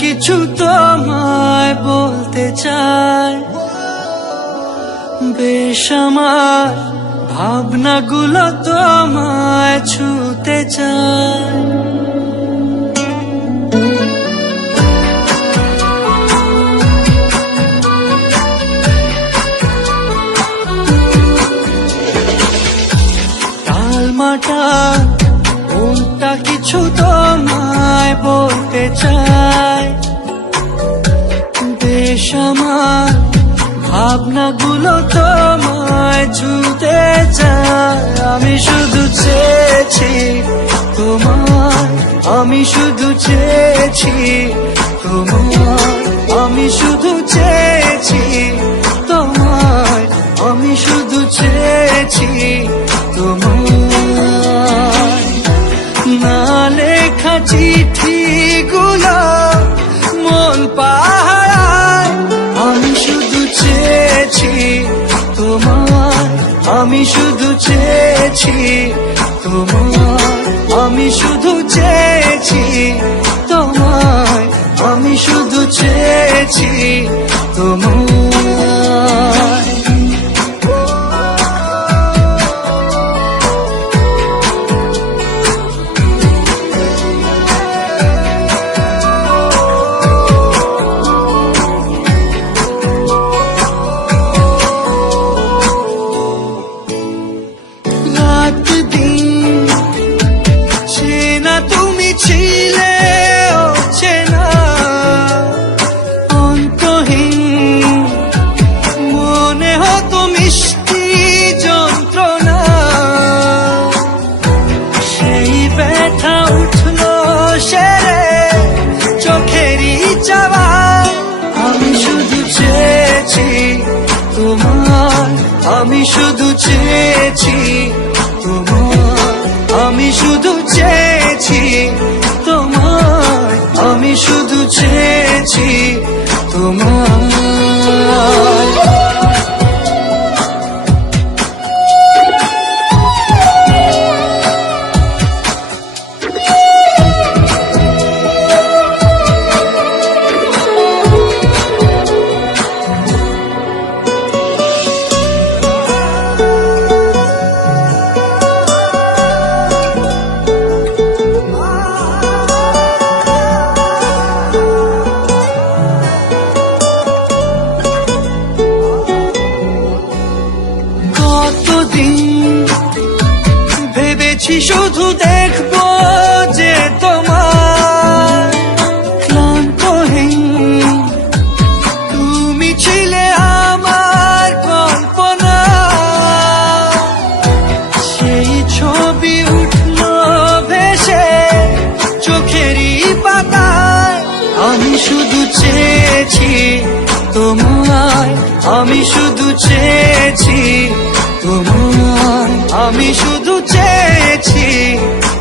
কিছু তোমায় বলতে চাই, বেশ আমার ভাবনাগুলো তোমায় ছুতে চায়। টালমাটা কোনটা কিছু তোমায় বলতে চাই, বেশ আমার ভাবনাগুলো তোমায় ছুতে চায়। আমি শুধু চেয়েছি তোমায়, আমি শুধু চেয়েছি তোমায়, আমি শুধু চেয়েছি তোমায়, আমি শুধু চেয়েছি তোমায়। না লেখা চিঠিগুলো মন পাহারায়, আমি শুধু চেয়েছি তোমায়, আমি শুধু চেয়েছি তোমায়, আমি শুধু চেয়েছি তোমায়, আমি শুধু চেয়েছি তোমায়। তুমি ছিলে অচেনা অন্তহীন, মনে হতো মিষ্টি যন্ত্রণা, সেই ব্যথা উঠলো সেরে চোখেরই চাওয়ায়। আমি শুধু চেয়েছি তোমার, আমি শুধু চেয়েছি তোমার, আমি শুধু চেয়েছি তোমার, আমি শুধু চেয়েছি তোমার। ভেবেছি শুধু দেখবো যে তোমার ক্লান্তহীন, তুমি ছিলে আমার কল্পনা, সেই ছবি উঠলো ভেসে চোখেরই পাতায়। আমি শুধু চেয়েছি তোমায়, আমি শুধু চেয়েছি তোমায়, আমি শুধু চেয়েছি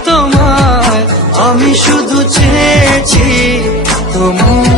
তোমায়, আমি শুধু চেয়েছি তোমায়।